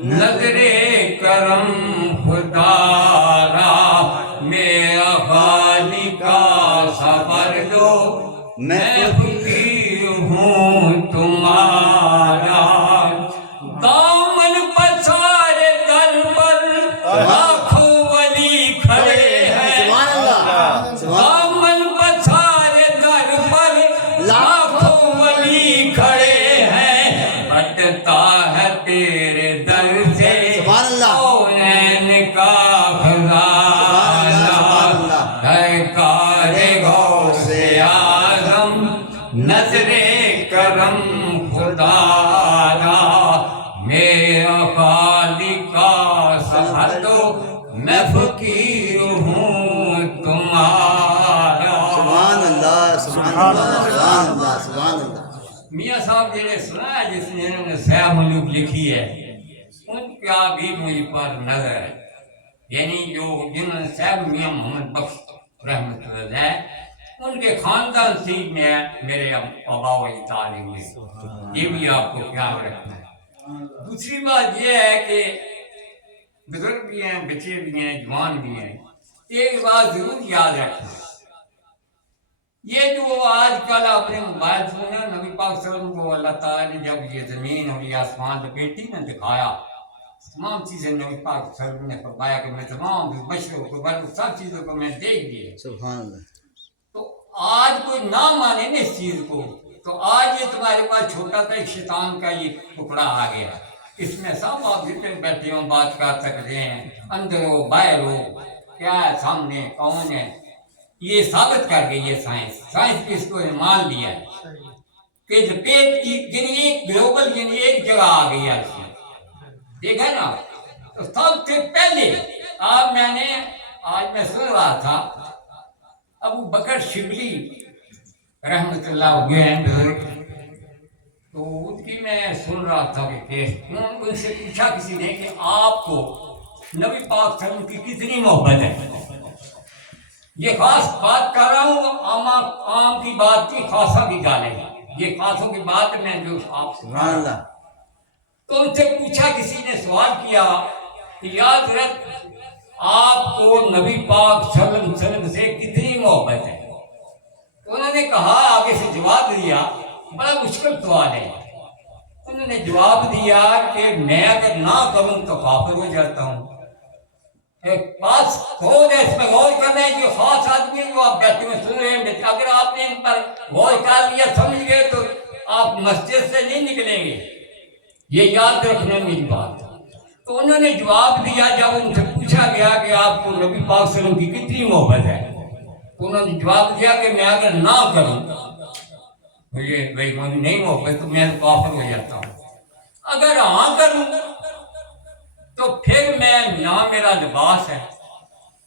نظر کرم خدا را میرا خالق کا خبر دو میں فقیر ہوں تمہارا دامن پسارے در پر لاکھوں ولی کھڑے ہیں دامن پسارے در پر لاکھوں ولی کھڑے ہیں ہٹتا ہے تیرے در سے کونین کا خزانہ ہے کار غوث اعظم نظر کرم خدا را میرا خالق کا سہر دو میں فقیر ہوں تمہارا سبحان اللہ سبحان اللہ سبحان اللہ سبحان اللہ میاں صاحب جنہیں سنا ہے جس نے انہوں نے سیاہ ملوک لکھی ہے ان کا بھی مجھ پر نظر ہے یعنی جو جنہوں نے صاحب میاں محمد بخش رحمۃ اللہ علیہ ان کے خاندان سے میں میرے آبا و اجداد ہوئے یہ بھی آپ کو خیال رکھنا ہے دوسری بات یہ ہے کہ بزرگ بھی ہیں بچے بھی ہیں جوان بھی ہیں ایک بات ضرور یاد رکھنا یہ جو آج کل اپنے موبائل فون ہے نبی پاک صلی اللہ علیہ وسلم کو اللہ تعالیٰ نے جب یہ زمین اور یہ آسمان لپیٹی نے دکھایا تمام چیزیں نبی پاک صلی اللہ علیہ وسلم نے فرمایا کہ میں تمام بشروں کو سب چیزوں کو میں دیکھ دیے سبحان اللہ تو آج کوئی نہ مانے نا اس چیز کو تو آج یہ تمہارے پاس چھوٹا سا ایک شیطان کا یہ ٹکڑا آ گیا اس میں سب آپ جتنے بیٹھے ہوں بات کر سکتے ہیں اندر ہو باہر ہو کیا ہے سامنے کون ہے یہ ثابت کر گئی ہے سائنس بھی اس کو مان لیا ہے کہ پیٹ کی یعنی ایک گلوبل یعنی ایک جگہ آ گئی ہے اس میں دیکھا نا تو سب سے پہلے آج میں سن رہا تھا ابو بکر شبلی رحمۃ اللہ ہوئے ہیں بزرگ تو ان کی میں سن رہا تھا کہ ان سے پوچھا کسی نے کہ آپ کو نبی پاک صلی اللہ علیہ وسلم کی کتنی محبت ہے یہ خاص بات کر رہا ہوں عام کی بات کی خاصہ بھی جانے گا یہ خاصوں کی بات میں جو آپ سبحان اللہ تو ان سے پوچھا کسی نے سوال کیا کہ یاد رکھ آپ کو نبی پاک صلی اللہ علیہ وسلم سے کتنی محبت ہے تو انہوں نے کہا آگے سے جواب دیا بڑا مشکل سوال ہے انہوں نے جواب دیا کہ میں اگر نہ کروں تو کافر ہو جاتا ہوں ایک بات غور ہے اس میں غور کرنا ہے جو خاص آدمی جو آپ بیٹھے میں سن رہے ہیں اگر آپ نے ان پر غور کر لیا سمجھ گئے تو آپ مسجد سے نہیں نکلیں گے یہ یاد رکھنا میری بات تو انہوں نے جواب دیا جب ان سے پوچھا گیا کہ آپ کو نبی پاک صلی اللہ علیہ وسلم کی کتنی محبت ہے تو انہوں نے جواب دیا کہ میں اگر نہ کروں مجھے بھائی نہیں محبت تو میں کافر ہو جاتا ہوں اگر ہاں کروں تو پھر میں نہ میرا لباس ہے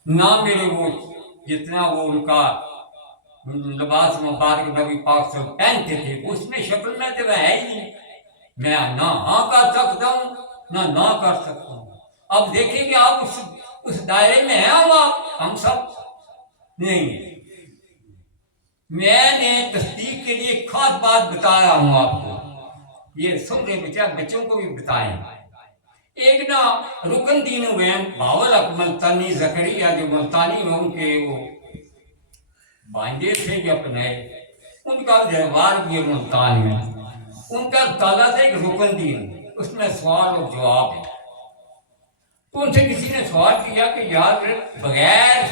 نہ میرے وہ جتنا وہ ان کا لباس مبارک نبی پاک سے پہنتے تھے اس میں شکل میں تو ہے ہی نہیں میں نہ ہاں کر سکتا ہوں نہ کر سکتا ہوں اب دیکھیں کہ آپ اس دائرے میں ہیں ہم سب نہیں میں نے تصدیق کے لیے خاص بات بتا رہا ہوں آپ کو یہ سن کے بچوں کو بھی بتائیں ایک نا رکن دین ہوئے ہیں باول ملتانی زکریا جو ملتانی میں ان کے وہ بانجے تھے جو اپنے ان کا جوار بھی ملتان میں ان کا تالا تھا ایک رکن دین اس میں سوال اور جواب ہے تو ان سے کسی نے سوال کیا کہ یار بغیر